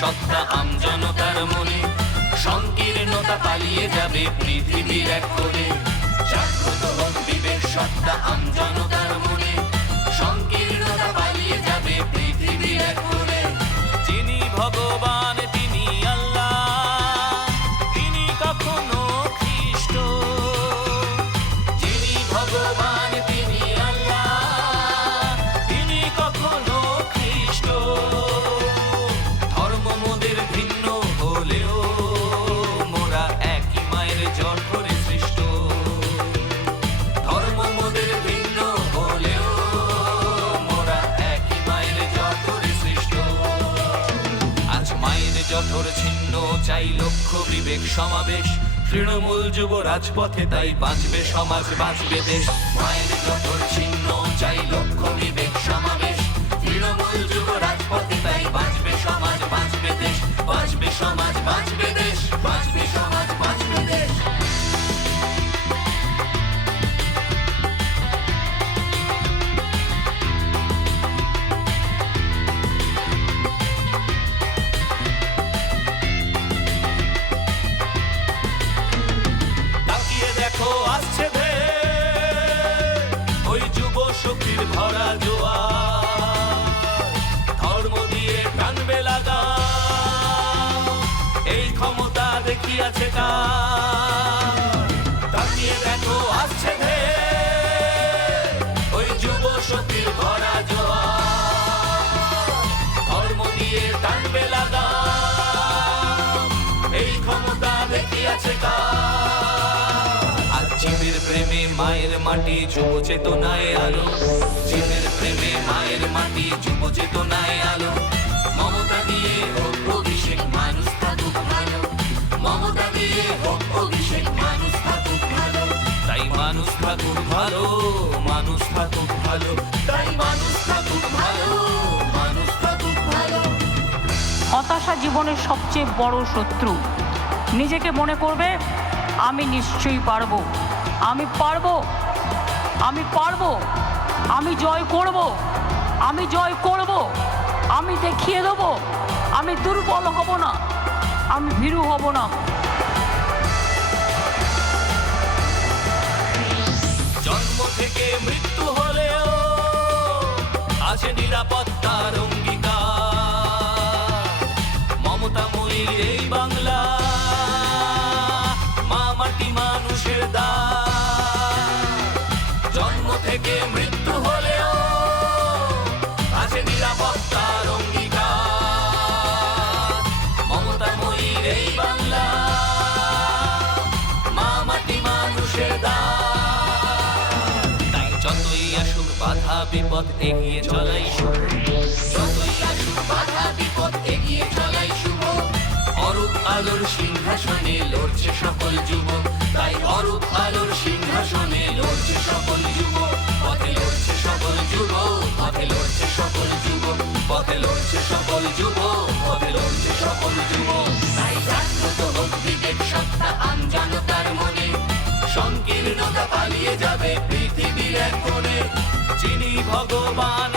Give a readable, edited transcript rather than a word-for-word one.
সত্তা আমজনতার মনে, সংকীর্ণতা পালিয়ে যাবে পৃথিবীর এক কোণে। জাগ্রত হোক বিবেক সত্তা আমজনতার মনে, সংকীর্ণতা পালিয়ে যাবে পৃথিবীর এক কোণে। যিনি ভগবান তিনি আল্লাহ, তিনি কখনো খ্রিস্ট। যিনি ভগবান তিনি আল্লাহ, তিনি কখনো খ্রিস্ট। ধর্ম মোদের ভিন্ন হলেও মোরা একই মায়ের জঠরে সৃষ্ট। ধর্ম মোদের ভিন্ন হলেও মোরা একই মায়ের জঠরে সৃষ্ট। আজ মায়ের জঠর ছিন্ন, চাই লক্ষ্য বিবেক সমাবেশ। তৃণমূল যুব রাজপথে, তাই বাঁচবে সমাজ, বাঁচবে দেশ। মায়ের জঠর ছিন্ন, চাই লক্ষ্য বিবেক সমাবেশ। তৃণমূল যুব রাজপথে, তাই বাঁচবে সমাজ, বাঁচবে দেশ। বাঁচবে সমাজ, বাঁচবে দেশ। বাঁচবে সমাজ, বাঁচবে দেশ। তাকিয়ে দেখো আসছে ভেড়, ওই যুব শক্তির ভরা জোয়ার। ধর্ম দিয়ে টানবে লাগা, এই ক্ষমতা দেখিয়াছে কার। তাকিয়ে দেখো আসছে ভেড়, ওই যুব শক্তির ভরা জোয়ার। ধর্ম দিয়ে টানবে লাগা, এই ক্ষমতা দেখিয়াছে কার। আজ জীবের প্রেমে মায়ের মাটি, যুব চেতনায় আলো। জীবের প্রেমে মায়ের মাটি, যুব চেতনায় আলো। মমতা দিয়ে হোক অভিষেক, মানুষ থাকুক ভালো। মমতা দিয়ে হোক অভিষেক, মানুষ থাকুক ভালো। তাই মানুষ থাকুক ভালো, মানুষ থাকুক ভালো। তাই মানুষ থাকুক ভালো, মানুষ থাকুক ভালো। হতাশা জীবনের সবচেয়ে বড় শত্রু। নিজেকে মনে করবে আমি নিশ্চয়ই পারবো, আমি পারবো, আমি পারবো, আমি জয় করব, আমি জয় করব, আমি দেখিয়ে দেবো, আমি দুর্বল হব না, আমি ভীরু হব না। জন্ম থেকে মৃত্যু হলেও আছে নিরাপত্তার অঙ্গীকার। মমতাময়ীর এই বাংলা, মা মাটি মানুষের দান। জন্ম থেকে মৃত্যু হলেও আছে নিরাপত্তার অঙ্গীকার। মমতাময়ীর এই বাংলা, মা মাটি মানুষের দান। তাই যতই আসুক বাধা বিপদ, এগিয়ে চলাই শুভ। যতই আসুক বাধা বিপদ, এগিয়ে চলাই শুভ। অরূপ আলোর সিংহাসনে লড়ছে সকল যুবক, তাই অরূপ আলোর সিংহাসনে লড়ছে সকল যুবক। পথে লড়ছে সকল যুবক, পথে লড়ছে সকল যুবক। পথে লড়ছে সকল যুবক, পথে লড়ছে সকল যুবক। তাই জাগ্রত হোক বিবেক সত্তা আমজনতার মনে, সংকীর্ণতা পালিয়ে যাবে পৃথিবীর এক কোণে। যিনি ভগবান